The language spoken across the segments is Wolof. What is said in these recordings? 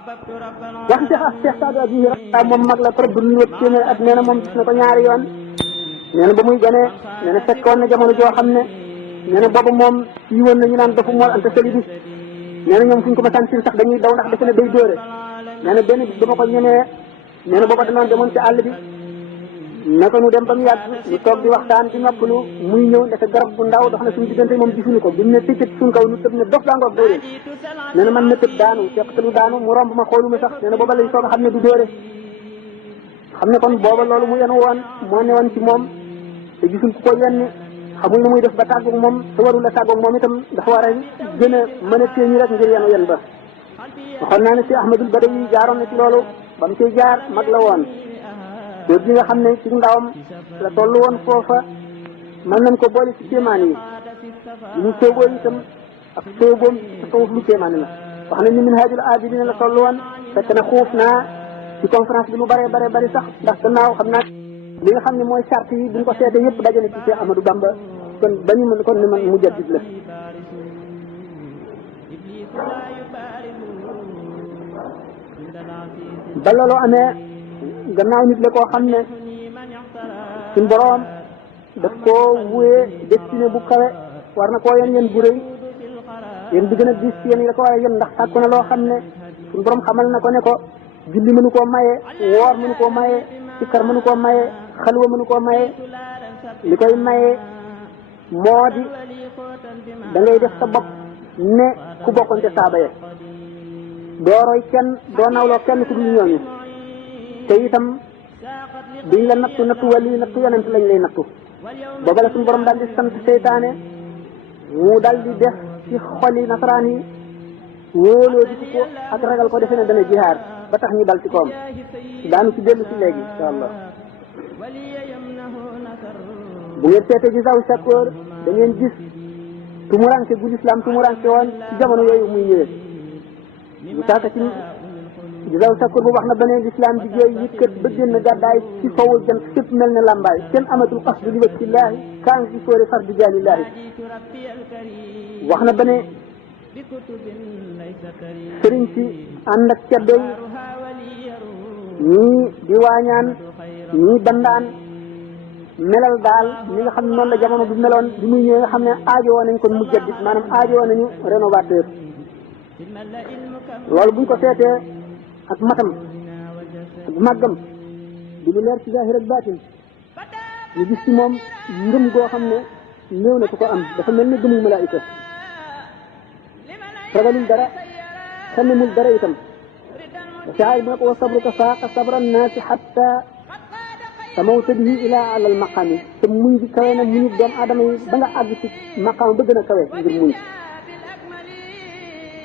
wax Cheikh Saadu Abi moom mag la trop bu ñu wët téeméer at nee na moom gis na ko ñaari yoon nee na ba muy gënee nee na fekkoon na jamono joo xam ne nee na boobu moom yi woon na ñu naan dafa mool anta seli bi nee na ñoom fu ñu ko masaan sin sax dañuy daw ndax defe ne day dóore nee na benn bis ba ma ko ñemee nee na booba danoon demoon ci àll bi naka nu dem ba mu yàgg ñu toog di waxtaan di noppalu muy ñëw ndeke garab bu ndaw dox na suñu diggante moom gisuñu ko bi mu ne tëccët suñ kaw nu tëb ne dof daa ngoog dóore nee na man na tëb daanu teqtalu daanu mu romb ma xooluma sax nee na booba lañ soog a xam ne du dóore xam ne kon booba loolu mu yenu woon moo ne woon ci moom te gisul ku ko yenni xamul na muy def ba tàggoog moom te warul a tàggoog moom itam dafa war a gën a mën a téeñi rek ngir yenu yen ba waxoon naa ne si Ahmadul Badawi jaaroon na ci loolu ba mu ciy jaar mag la woon góor gi nga xam ne ci ndawam la toll woon foofa mën nañ ko boole ci kéemaan yi ñu sooboo itam ak sooboom tasawuf lu kéemaan la wax nañ ni Minhajul Abidin la toll woon fekk na xuuf naa ci conférence bi lu bare sax ndax gannaaw xam naa li nga xam ne mooy charte yi buñ ko seetee yëpp dajale ci Cheikh Ahmadou Bamba kon bañu mën kon ni man mujaddid la ba loolu amee gannaaw nit la koo xam ne suñ boroom daf koo wuyee destiné bu kawe war na koo yen bu rëy yéen bi gën a diis ci yéen yi la ko war a yen ndax sàkku na loo xam ne suñ boroom xamal na ko ne ko julli mënu koo maye woor mënu koo maye sikkar mënu koo maye xalwa mënu koo maye li koy maye moo di da ngay def sa bopp ne ku bokkoon ca saaba ya doo roy kenn doo nawloo kenn ku dul ñooñu te itam duñ la nattu wali nattu yonent lañ lay nattu booba la suñu borom daal di sant seytaane mu daal di def ci xoli nasaraan yi wóoloo di ko ak ragal ko defe ne dana jihaar ba tax ñu dal ci koom daanu ci dellu si léegi incha allah bu ngeen seetee ci saw sakkoor da ngeen gis tumuranke gu lislaam tumuranke woon ci jamono yooyu muy ñëwee bu saaka ci gisaw sakkoor bu wax na ba ne lislaam di jooy yëkkat ba génn gàddaay ci sowu jant fépp mel ne làmbaay kenn amatul qasdu li wajhillaahi kaan ci sóore far di jaanillaahi wax na ba ne sëriñ si ànd ak ceddo yi ñii di waañaan ñii bandaan melal daal li nga xam ne noonu la jamono bi meloon bi muy ñëwee nga xam ne aajowoo nañ kon mujaddid maanaam aajowoo nañu rénovateur loolu buñ ko seetee ak matam ak màggam di lu leer ci zahir ak baatin ñu gis ci moom ngëm goo xam ne néew na ku ko am dafa mel ni gëmul malaayika ragalul dara xamemul dara itam saay mu ne ko wa sabruka faaqa sabra annaasi xatta samawta bihi ila ala al maqaami te muñ bi kawe na muñu doomu aadama yi ba nga àgg ci maqaam ba gën a kawe ngir muñ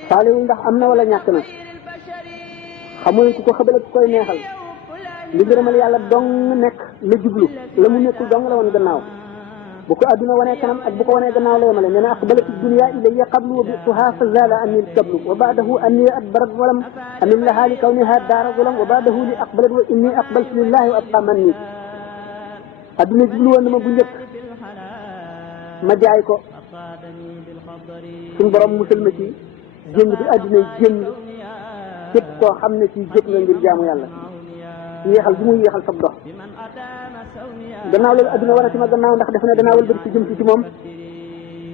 faaliwul ndax am na wala ñàkk na xamul ku ko xëbal ku koy neexal li gërëmal yàlla dong nekk la jublu la mu nekkul dong la woon gannaaw bu ko adduna wanee kanam ak bu ko wanee gannaaw la yemale nee na aqbalati dunya ilayya qablu wa bituha fa zala anni alkablu wa baadahu anni adbarat walam amin laha li kawniha daara zulam wa baadahu li aqbalat wa inni aqbaltu lillahi wa abqa manni adduna jublu woon na ma bu njëkk ma jaay ko suñ borom musal ma ci jéng bi adduna jéng képp koo xam ne ci jóg nga ngir jaamu yàlla yéexal bi muy yéexal sab dox gannaaw loolu adduna warati ma gannaaw ndax defe ne danaa walbatiku jëm si ci moom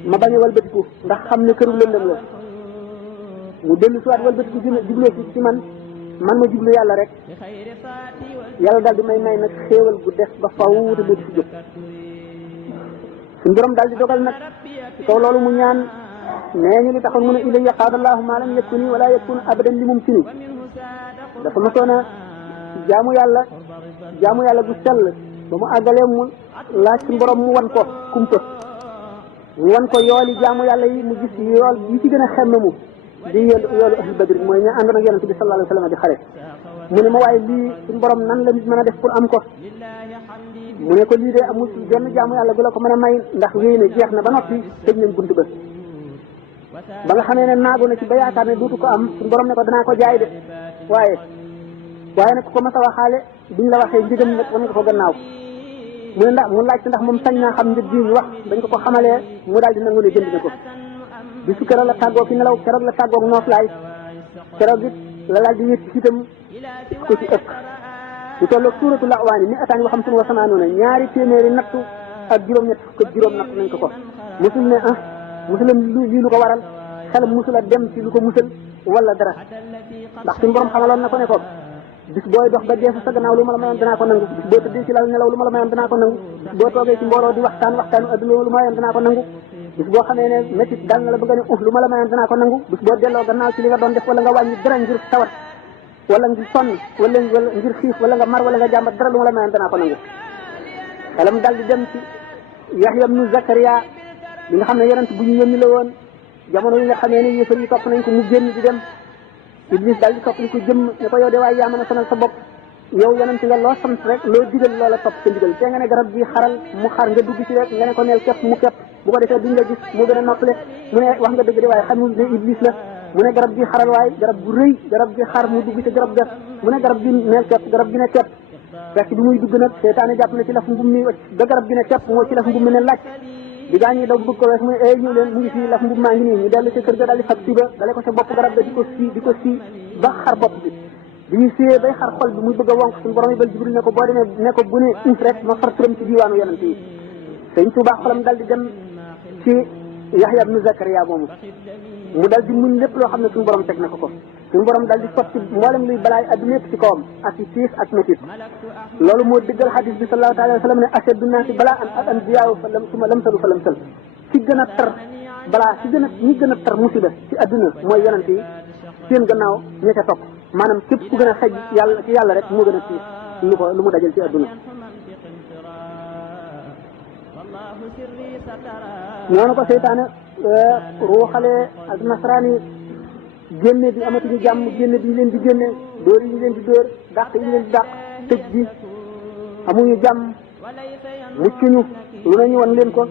ma bañ a walbatiku ndax xam ne këru lëndëm la mu dellu si waat walbatiku jubloo si ci man ma jublu yàlla rek yàlla daal di may nag xéewal gu des ba faw te dootu fi jóg suñu borom daal di dogal nag ci kaw loolu mu ñaan nee ñu li taxoon mu ne ilayya qaadallahu ma lam yakuni wala yakun abadan li mumkini dafa masoona jaamu yàlla gu sell ba mu àggalee mu laaj suñu borom mu wan ko kumpa mu wan ko yooli jaamu yàlla yi mu gis yool yi ci gën a xemme mu di yoolu ahlu badri mooy ña àndoon ak yonente bi sallallahu alayhi wa sallam di xare mu ne ma waaye lii suñu borom nan la nit mën a def pour am ko mu ne ko lii de amul benn jaamu yàlla gu la ko mën a may ndax wéy na jeex na ba noppi tëj nañ bunt ba nga xamee ne naagu na ci ba yaakaar ne duutu ko am suñu borom ne ko danaa ko jaay de waaye nag ko mas a waxaale biñ la waxee njëgam nag wan nga ko gannaaw mu ne mu laajte ndax moom sañ naa xam njëg bii ñu wax dañ ko xamalee mu daal di nangu ne jënd na ko bisu keroog la tàggoo ki nelaw keroog la tàggoog nooflaay keroog it la laal di yëg itam ko ci ëpp lu tolloog suuratul A'waani mi ataani wa xamsun wa samaanuuna ñaari téeméeri nattu ak juróom-ñett fukk ak juróom nattu nañ ko musul ne musulam lii lu ko waral xelam musula dem ci lu ko musal wala dara ndax suñu borom xamaloon na ko ne ko bis booy dox ba dee sa gannaaw lu ma la mayoon danaa ko nangu bis boo tëddee ci lal nelaw lu ma la mayoon danaa ko nangu bis boo toogee ci mbooloo di waxtaanu adduna lu ma mayoon danaa ko nangu bis boo xamee ne métit dal na la ba nga ne lu ma la mayoon danaa ko nangu bis boo delloo gannaaw ci li nga doon def wala nga wàññi dara ngir tawat wala ngir sonn wala ngir xiif wala nga mar wala nga jàmbat dara lu ma la mayoon danaa ko nangu xelam dal di dem ci Yaxya ibnu Zakariya li nga xam ne yonent bu ñu yónni la woon jamono yi nga xamee ne yëfar yi topp nañ ko mu génn di dem Iblis daal di topp li ko jëm ne ko yow de waaye yaa mën a sonal sa bopp yow yonent nga loo sant rek loo digal loola topp sa ndigal te nga ne garab gi xaral mu xar nga dugg ci rek nga ne ko neel képp mu képp bu ko defee duñ la gis moo gën a noppale mu ne wax nga dëgg de waaye xamul ne Iblis la mu ne garab gi xaral waaye garab bu rëy garab gi xar mu dugg ci garab ga mu ne garab gi neel képp garab gi ne képp fekk bi muy dugg nag seytaane jàpp na ci laf mbum mi ba garab gi ne képp moo ci laf mbum mi ne laaj di gaa ñi daw bëgg ko wees mu ne ñëw leen mu ngi fii laf mbub maa ngi nii ñu dellu ci kër ga daal di fab siba dale ko sa bopp garab ga di ko sii ba xar bopp bi bi ñu siyee bay xar xol bi muy bëgg a wonk suñu borom yi bal Jibril ne ko boo demee ne ko bu ne ins rek ma far turam ci diiwaanu yonent yi sëñ Tuubaa xolam dal di dem ci Yaxya ibnu Zakariya moomu mu dal di muñ lépp loo xam ne suñu borom teg na ko suñu borom dal di sotti mboolem luy balaay adduna yëpp ci kawam ak ci tiis ak métit loolu moo diggal xadis bi sallallahu alayhi wa sallam ne ashaddu naasi balaa an al anbiyaaw fa lam suma lam salu fa lam sal ci gën a tar balaa ci gën a ñi gën a tar musiba ci adduna mooy yonent yi seen gannaaw ña ca topp maanaam képp ku gën a xej yàlla ci yàlla rek moo gën a tiis lu mu dajal ci adduna noonu ko seytaane ruuxale ak nasaraani génne bi amatuñu jàmm génne bi ñu leen di génne dóor yi ñu leen di dóor dàq yi ñu leen di dàq tëj bi amuñu jàmm muccuñu lu nañu wan leen ko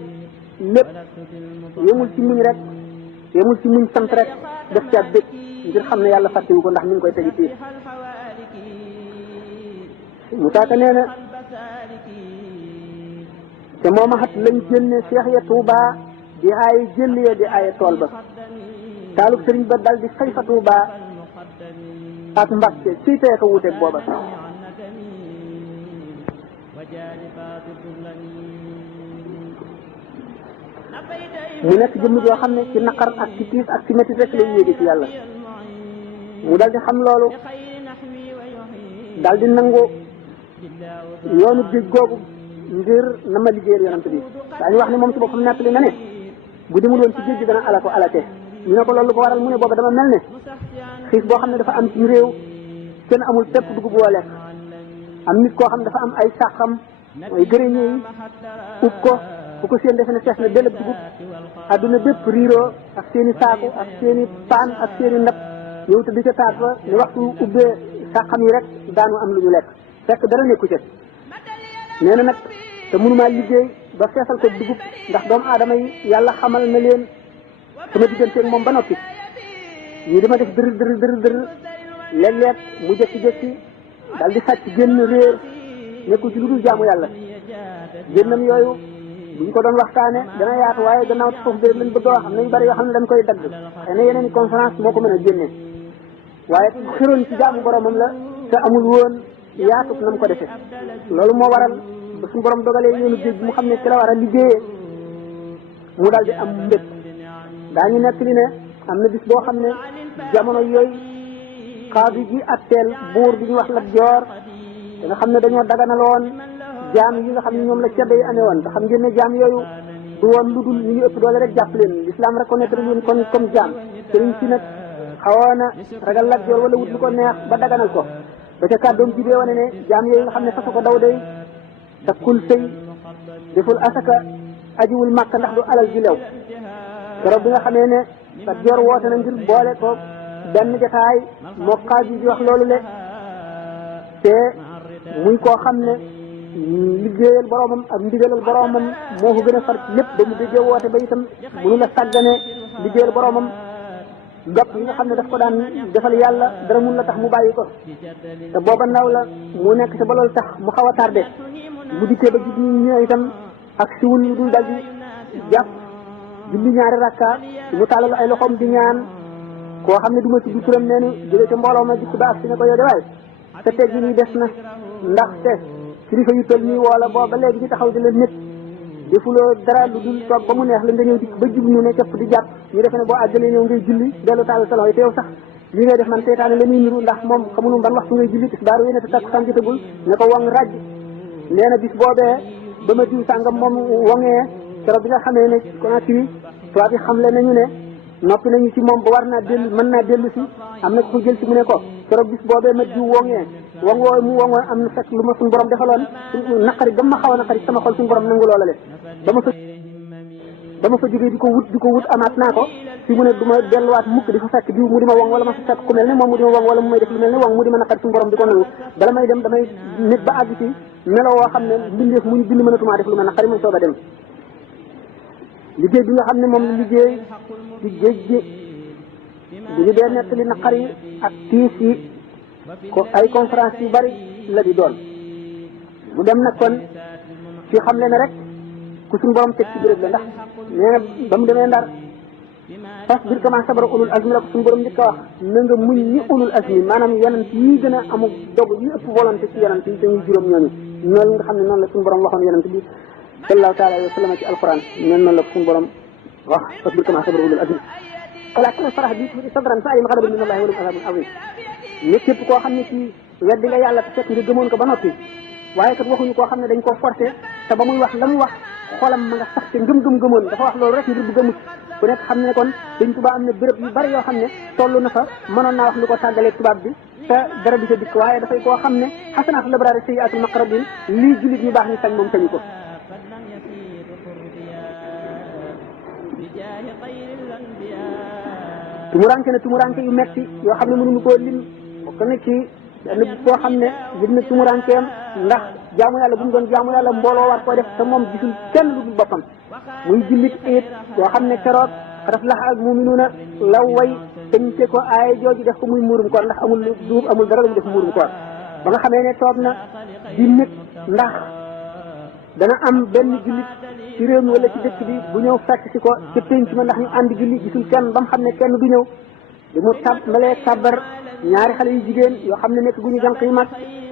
lépp yemul ci muñ rek yemul ci muñ sant rek def ci ab bët ngir xam ne yàlla fàttewu ko ndax mi ngi koy tegi tiis Musaa Ka nee na te mooma xat lañ génne Seex ya Tuubaa di aaye jëll ya di aaye tool ba taalub sëriñ ba dal di fay fa Tuubaa ak Mbàkke ci tee ko wuteeg booba mu nekk jëmm joo xam ne ci naqar ak ci tiis ak ci métit rek lay yéegi ci yàlla mu dal di xam loolu dal di nangu yoonu géej googu ngir na ma liggéeyal yonent bi daañu wax ne moom ci boppam nekk li na ne bu demul woon ci géej gi dana ala ko alate ñu ne ko loolu ko waral mu ne booba dama mel ne xiif boo xam ne dafa am ci réew kenn amul pepp dugub boo lekk am nit koo xam dafa am ay sàqam ay gërëñe yi ub ko bu ko seen defe ne fees na délëb dugub adduna bépp riiroo ak seen i saaku ak seen i paan ak seen i ndab yow te di ca taat fa ni waxtu ubbee sàqam yi rek daanu am lu ñu lekk fekk dara nekku ca nee na nag te mënumaa liggéey ba feesal ko dugub ndax doomu aadama yi yàlla xamal na leen sama digganteeg moom ba noppi ñu dama def dër léeg-léeg mu jékki-jékki daal di sàcc génn réer nekkul ci lu dul jaamu yàlla génnam yooyu buñ ko doon waxtaane dana yaatu waaye gannaaw foofu béréb lañ bëgg a wax am nañu bari yoo xam ne dañ koy dagg xëy na yeneen i conférence moo ko mën a génne waaye xiroon ci jaamu boromam la te amul woon yaatu na mu ko defee loolu moo waral ba suñu borom dogalee yoonu géej mu xam ne ci la war a liggéeyee mu daal di am mbét daañu nekk li ne am na bis boo xam ne jamono yooyu xaadi ji atteel buur bi ñu wax Lat Joor te nga xam ne dañoo daganaloon jaam yi nga xam ne ñoom la ceddo yi amee woon te xam ngeen ne jaam yooyu du woon lu dul ñu ngi ëpp doole rek jàpp leen l'islam reconnaître leen kon comme jaam sëriñ si nag xawoon a ragal Lat Joor wala wut lu ko neex ba daganal ko ba ca kàddoom ji bee wane ne jaam yooyu nga xam ne fasu ko daw day takkul sëy deful asaka ajiwul màkk ndax du alal ji lew keroog bi nga xamee ne Lat Joor woote na ngir boole ko benn jotaay moo xaadi di wax loolu le te muy koo xam ne liggéeyal boromam ak ndigalal boromam moo ko gën a far ci lépp ba mu déggee woote ba itam mënu la sàggane liggéeyal boromam dog yi nga xam ne daf ko daan defal yàlla dara mun la tax mu bàyyi ko te booba ndaw la mu nekk te ba loolu tax mu xaw a tardé bu dikkee ba gis ñu ñëw itam ak siwul lu dul dal di jàpp julli ñaari rakka mu tàllal ay loxoom di ñaan koo xam ne du ma tudd turam nee ni jóge ca mbooloo ma dikk ba ak si ne ko yow de waay sa teggi nii des na ndaxte kilifa yu toll nii woola booba léegi ñu taxaw di la nit defuloo dara lu dul toog ba mu neex la nga ñëw dikk ba jublu ne képp di jàpp ñu defe ne boo àggalee ñëw ngay julli dellu taal sa loxo yi te yow sax li ngay def man seytaane la muy niru ndax moom xamuñu ban waxtu ngay julli tisbaar wéy na te takkusaan jotagul ne ko wong raj nee na bis boobee ba ma diw sàngam moom wongee keroog bi nga xamee ne Conakry tubaab yi xamle nañu ne noppi nañu ci moom ba war naa dellu mën naa dellu si am na ko jël si mu ne ko keroog bis boobee ma diw wongee wong wooyu mu wongoo am na fekk lu ma suñu borom defaloon naqari ba ma xaw a naqari sama xol suñu borom nangu loola le ba ma fa jógee di ko wut amaat naa ko fi mu ne du ma delluwaat mukk di fa fekk diw mu di ma wong wala ma fa fekk ku mel ne moom mu di ma wong wala mu may def lu mel ne wong mu di ma naqari suñu borom di ko nangu bala may dem damay nit ba àgg ci melo woo xam ne mbindeef mu ñu bind mënatumaa def lu ma naqari muy soog a dem liggéey bi nga xam ne moom liggéey ci géej gi bu ñu dee nekk li naqar yi ak tiis yi ko ay conférence yu bari la di doon mu dem nag kon ci xam le ne rek ku suñu borom teg ci béréb la ndax nee na ba mu demee Ndar fas bir kama sabara ulul azmi la ko suñu borom njëkk a wax na nga muñ ñi ulul azmi maanaam yonent yi gën a amul dog yi ëpp volonté ci yonent yi te ñuy juróom ñooñu noonu nga xam ne noonu la suñu borom waxoon yonent bi sallallahu taala alayhi wa sallam ci alquran ñeen noonu la ko suñu borom wax fas bir kama sabara ulul azmi walakin farax bi sadran sa alim xadabin min allahi wa lahum azabun azim nit képp koo xam ne ci weddi nga yàlla te fekk nga gëmoon ko ba noppi waaye kat waxuñu koo xam ne dañ koo forcé te ba muy wax la mu wax xolam ma nga sax te ngëm-ngëm gëmoon dafa wax loolu rek ngir bëgg a mucc ku nekk xam ne kon Sëñ Tuubaa am na béréb yu bari yoo xam ne toll na fa mënoon naa wax lu ko tàggalee tubaab bi te dara di sa dikk waaye dafay koo xam ne xasanaatu labraari sayyiaatul muqarrabiin lii jullit ñu baax ñu sañ moom sañu ko tumuranke na tumuranke yu metti yoo xam ne mënuñu koo lim bokk na ci benn koo xam ne gis na tumurankeem ndax jaamu yàlla bu mu doon jaamu yàlla mbooloo war koo def te moom gisul kenn lu dul boppam muy jullit it yoo xam ne keroog qad aflaha al muminuuna la way tënke ko aaya jooju def ko muy muurum koor ndax amul duub amul dara lu mu def muurum koor ba nga xamee ne toog na di nit ndax dana am benn jullit ci réew mi wala ci dëkk bi bu ñëw fekk si ko ci pénc ma ndax ñu ànd julli gisul kenn ba mu xam ne kenn du ñëw di mu tàmbalee kàbbar ñaari xale yu jigéen yoo xam ne nekk gu ñu jànq yu mag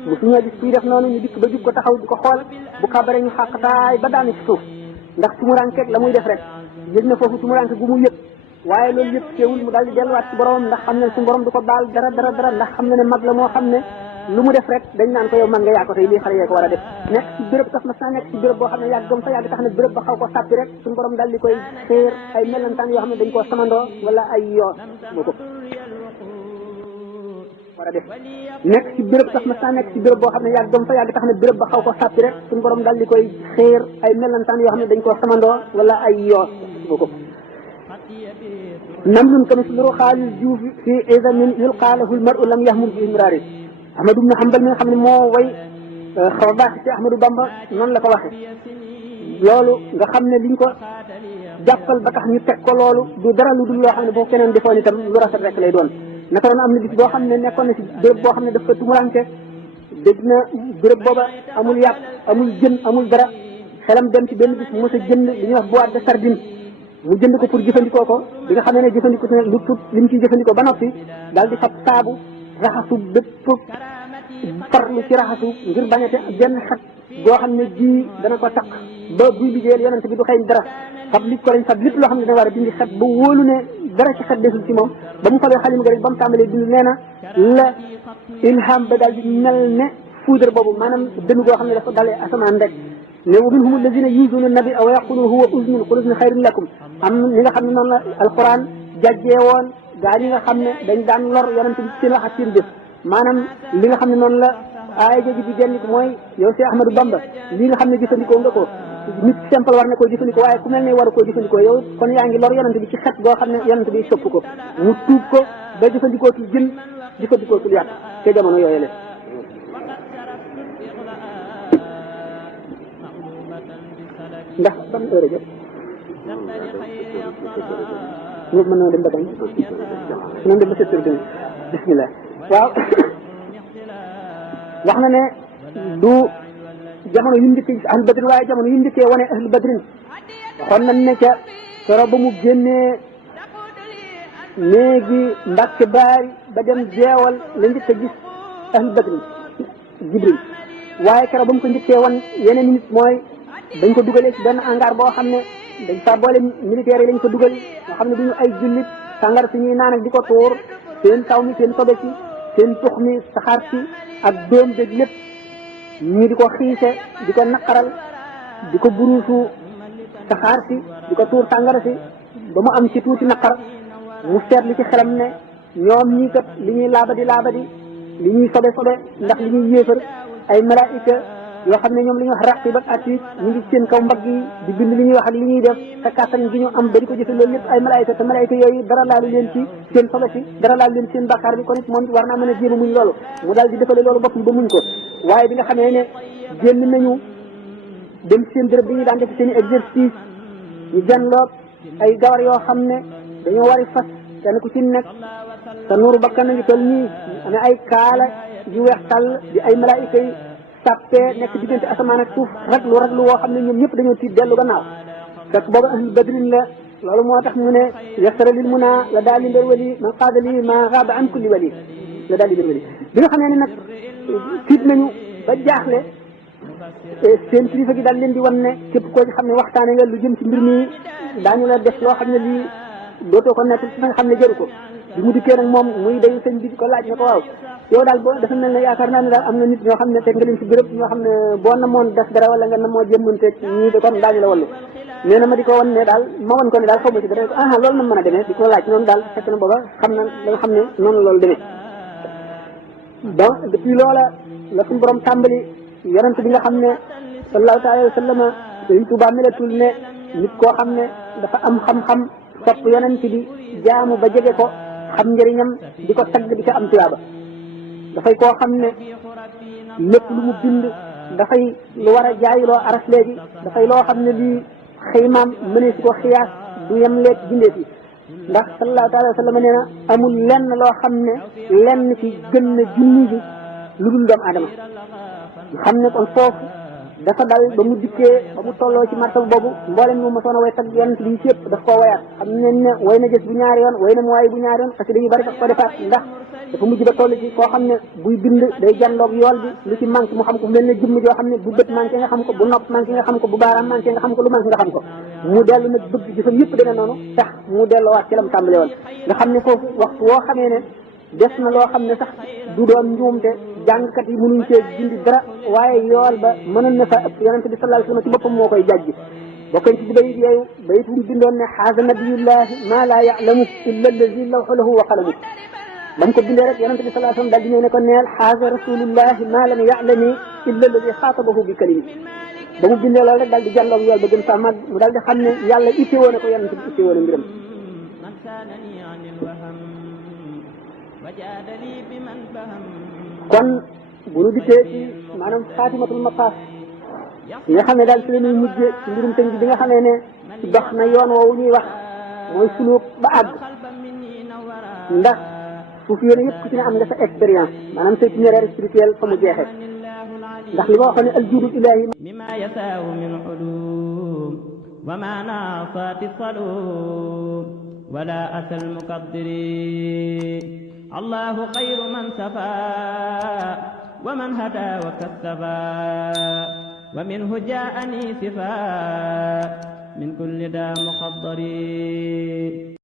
mosu ñoo gis kuy def noonu ñu dikk ba jub ko taxaw di ko xool bu kàbbaree ñu xàqtaay ba daanu ci suuf ndax tumuranke la muy def rek yëg na foofu tumuranke gu mu yëg waaye loolu yëpp teewul mu daal di delluwaat ci boromam ndax xam ne suñu borom du ko baal dara ndax xam ne ne mag la moo xam ne lu mu def rek dañ naan ko yow man nga yaa ko tey lii xale yee ko war a def nekk ci béréb sax mas naa nekk ci béréb boo xam ne yàgg gam fa yàgg tax na béréb ba xaw ko sàppi rek suñu borom daal di koy xéer ay melantaan yoo xam ne dañ koo samandoo wala ay yoo moo ko war a def nekk ci béréb sax mas naa nekk ci béréb boo xam ne yàgg gam fa yàgg tax na béréb ba xaw ko sàppi rek suñu borom daal di koy xéer ay melantaan yoo xam ne dañ koo samandoo wala ay yoo moo ko namlun kamislu xaalil juufi fi izamin yulqaalahu lmaru lam yahmum bi imraari Ahmadu ibn Hanbal mi nga xam ne moo way xaw a baax ci Ahmadou Bamba noonu la ko waxe loolu nga xam ne liñ ko jàppal ba tax ñu teg ko loolu du dara lu dul loo xam ne boo keneen defoon itam lu rafet rek lay doon naka noonu am na bis boo xam ne nekkoon na ci béréb boo xam ne daf ko tumuranke dégg na béréb booba amul yàpp amul jën amul dara xelam dem ci benn bis mu mos a jënd li ñuy wax boîte de sardine mu jënd ko pour jëfandikoo ko bi nga xam ne jëfandikoo si lu tut li mu ciy jëfandikoo ba noppi daal di fab saabu raxasu bépp farlu ci raxasu ngir bañate benn xet goo xam ne ji dana ko takk ba buy liggéeyal yonent bi du xëy dara fab li ko lañ fab lépp loo xam ne dana war a dindi xet ba wóolu ne dara ci xet desul ci moom ba mu fabee xalim ga rek ba mu tàmbalee dindi nee na la ilham ba daal di mel ne foudre boobu maanaam dënn goo xam ne dafa dalee asamaan rek ne wa minhum alladina yuzuuna nabi aw yaquluna huwa uznun qul uznun xayrun lakum am ñi nga xam ne noonu la alquran jajjee woon gaa ñi nga xam ne dañ daan lor yonent bi seen wax ak seen jëf maanaam li nga xam ne noonu la aaya jooju di genn mooy yow si Ahmadou Bamba li nga xam ne jëfandikoo nga ko nit simple war na koo jëfandikoo waaye ku mel ne waru koo jëfandikoo yow kon yaa ngi lor yonent bi ci xet goo xam ne yonent bi sopp ko mu tuub ko ba jëfandikootul jën jëfandikootul yàq te jamono yooyu la ndax ban heure jot ñu mën na dem ba bañ mën dem ba 7 heures bismillah waaw wax na ne du jamono yu njëkkee gis ahlu badrin waaye jamono yu njëkkee wane ahlu badrin waxoon nañ ne ca kero ba mu génnee néegi Mbàkke Baari ba dem jeewal la njëkk a gis ahlu badri Jibril waaye keroog ba mu ko njëkkee woon yeneen nit mooy dañ ko dugalee ci benn hangar boo xam ne dañ fa boole militaires yi lañ ko dugal nga xam ne duñu ay jullit sàngar si ñuy naan ak di ko tuur seen taw mi seen sobe si seen tux mi saxaar si ak doom dëgg lépp ñii di ko xiise di ko naqaral di ko buruusu saxaar si di ko tuur sàngara si ba mu am ci tuuti naqar mu seetlu ci xelam ne ñoom ñii kat li ñuy laabadi li ñuy sobe ndax li ñuy yéefar ay malaayika yoo xam ne ñoom li ñuy wax raqib ak atiid ñu ngi seen kaw mbagg yi di bind li ñuy wax ak li ñuy def te kàttan gi ñu am ba di ko jëfe loolu lépp ay malaayika te malaayika yooyu dara laalu leen ci seen sobe si dara laalu leen seen bàkkaar bi kon it moom war naa mën a jéem a muñ loolu mu daal di defale loolu boppam ba muñ ko waaye bi nga xamee ne génn nañu dem seen béréb bi ñu daan def seen i exercice ñu janloog ay gawar yoo xam ne dañoo wari fas kenn ku ci nekk sa nuuru bakkan ngi toll nii amee ay kaala yu weex tàll di ay malaayika yi sàppee nekk diggante asamaan ak suuf raglu woo xam ne ñoom ñëpp dañoo tiit dellu gannaaw fekk boobu ahlu badrin la loolu moo tax mu ne yasara lil muna la daal li mbir wali man qaada li ma gaaba an kulli wali la daal li mbir wali bi nga xamee ne nag tiit nañu ba jaaxle seen kilifa gi daal leen di wan ne képp koo ci xam ne waxtaane nga lu jëm ci mbir mi daañu la def loo xam ne lii dootoo ko nekk ci nga xam ne jëru ko bi mu dikkee nag moom muy day sëñ bi ko laaj ne ko waaw yow daal boo dafa mel ne yaakaar naa ne daal am na nit ñoo xam ne teg nga leen ci béréb ñoo xam ne boo namoon def dara wala nga namoo jëmmanteeg ñii de kon daañu la wallu nee na ma di ko wan ne daal ma wan ko ne daal xaw ma ci dara ko loolu na mën a demee di ko laaj noonu daal fekk na booba xam na la nga xam ne noonu loolu demee donc depuis loola la suñu borom tàmbali yonent bi nga xam ne sallallahu taala wa sallama Sëriñ Tuubaa melatul ne nit koo xam ne dafa am xam-xam sopp yonent bi jaamu ba jege ko xam njëriñam di ko tagg di ko am tuyaaba dafay koo xam ne lépp lu mu bind dafay lu war a jaayloo aras léegi dafay loo xam ne lii xëymaam mënee si ko xiyaas du yem leeg bindeef yi ndax sallallahu taala wa sallam nee na amul lenn loo xam ne lenn ci gën na junni ji lu dul doomu aadama xam ne kon foofu dafa dal ba mu dikkee ba mu tolloo ci martaba boobu mboolem mu mosoon a way tag yonent bi yëpp daf koo wayaat xam ne ne way na jës bu ñaari yoon way na mu waay bu ñaari yoon parce que dañuy bari daf ko defaat ndax dafa mujj ba toll ci koo xam ne buy bind day janloog yool bi lu ci manqué mu xam ko mel ne jëmm joo xam ne bu bët manqué nga xam ko bu nopp manqué nga xam ko bu baaraam manqué nga xam ko lu manqué nga xam ko mu dellu nag bëgg jëfam yëpp deme noonu tax mu delluwaat ci la mu tàmbale woon nga xam ne foofu waxtu woo xamee ne des na loo xam ne sax du doon njuumte jàngkat yi mënuñ cee dindi dara waaye yool ba mënoon na fa ëpp yonente bi sallallahu alayhi wasallam ci boppam moo koy jàjji bokkoñ ci bayit yooyu bayit bu mu bindoon ne xaasa nabiyullahi ma la ya'lamu illa allazi lawhu lahu wa qalamu ba mu ko bindee rek yonente bi sallallahu alayhi wasallam daal di ñëw ne ko neel xaasa rasulullahi ma lam ya'lami illa allazi xaatabahu bi kalimi ba mu bindee loolu rek daal di jàlloog yool ba gën saa mag mu daal di xam ne yàlla itte woon na ko yonente bi itte woon na mbiram kon bu nu dikkee ci maanaam xaatimatul maqaas yi nga xam ne daal ci la ñuy mujje ci mbirum sëñ bi nga xamee ne dox na yoon woowu ñuy wax mooy suluuk ba àgg ndax suuf yéen yëpp ku ci ne am nga sa expérience maanaam sa itinéraire spirituel fa mu jeexee ndax li ma waxoon ne aljudul ilahi mimma yasaaw min ulum wa ma nafaati salum wala asal muqaddiri allahu xayru man safa wa man hada wa kastafa wa minhu jaani sifa min kulli da muqaddari